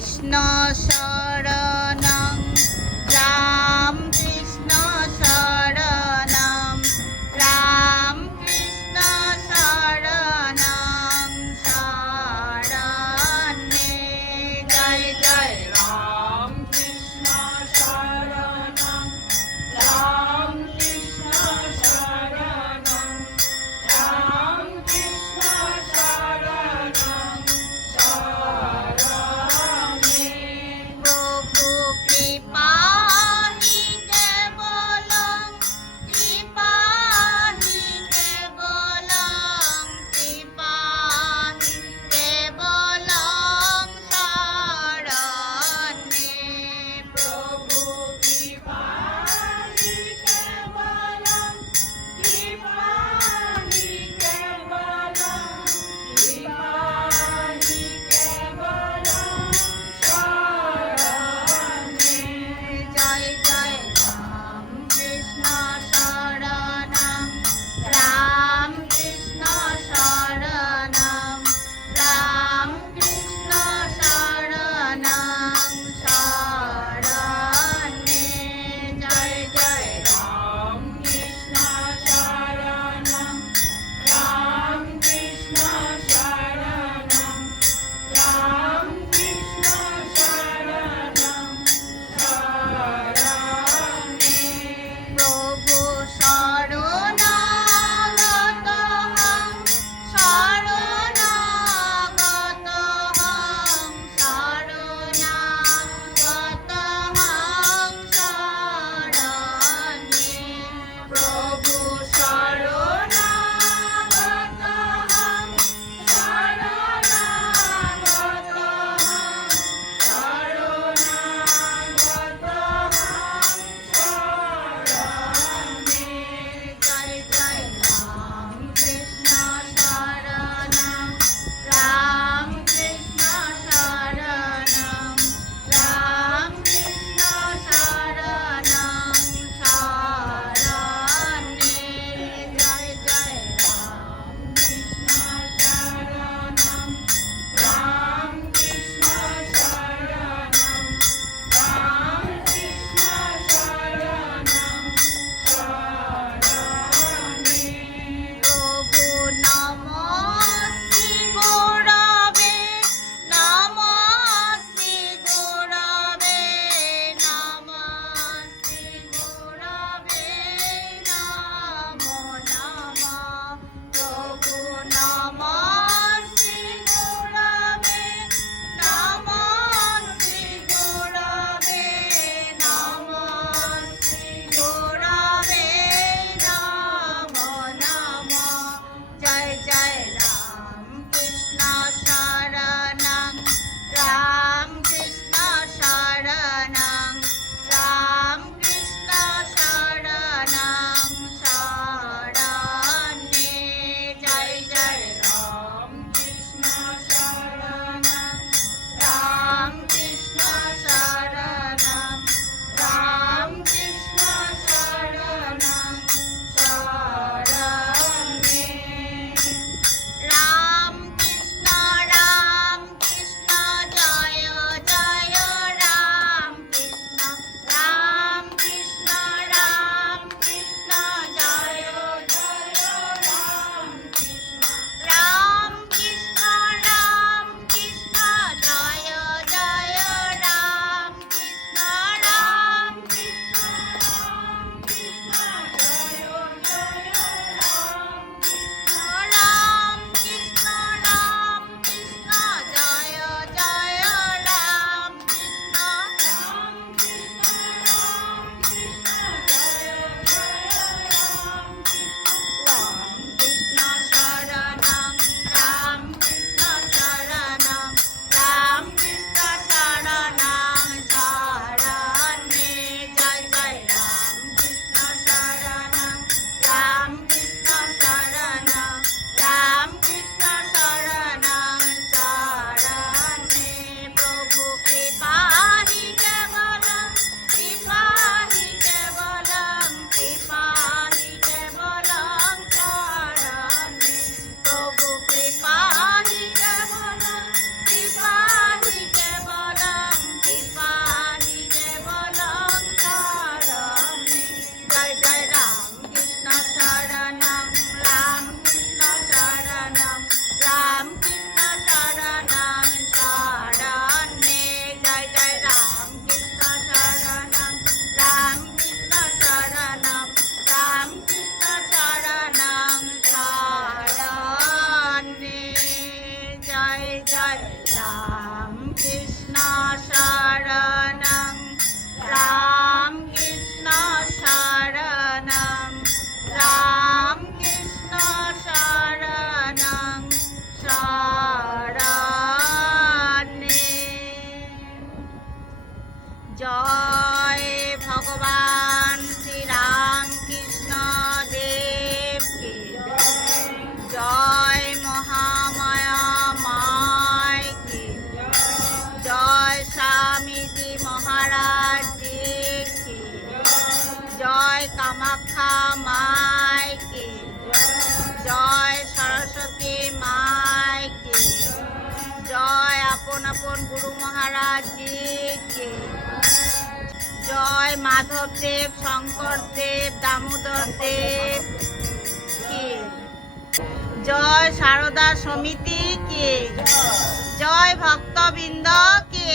কৃষ্ণ কামাখ্যা মাইকে। জয় সরস্বতী মাইকে। জয় আপন আপন গুরু মহারাজ কে জয় মাধব দেব শঙ্কর দেব দামোদর দেব কে। জয় সারদা সমিতি কে। জয় ভক্তবৃন্দ কে।